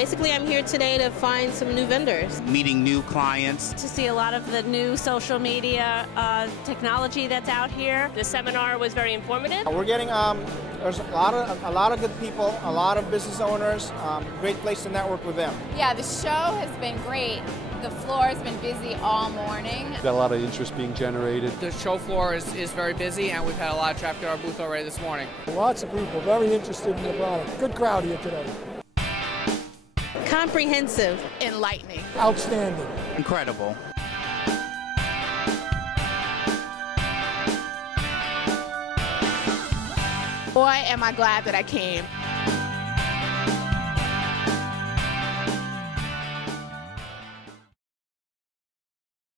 Basically, I'm here today to find some new vendors. Meeting new clients. To see a lot of the new social media technology that's out here. The seminar was very informative. We're getting there's a lot of good people, a lot of business owners. Great place to network with them. Yeah, the show has been great. The floor has been busy all morning. We've got a lot of interest being generated. The show floor is very busy, and we've had a lot of traffic at our booth already this morning. Lots of people very interested in the product. Good crowd here today. Comprehensive. Enlightening. Outstanding. Incredible. Boy, am I glad that I came.